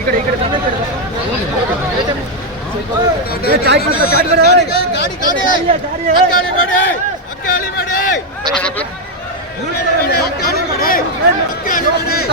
ఇక్కడ ఇక్కడ गाड़ी गाड़ी गाड़ी गाड़ी गाड़ी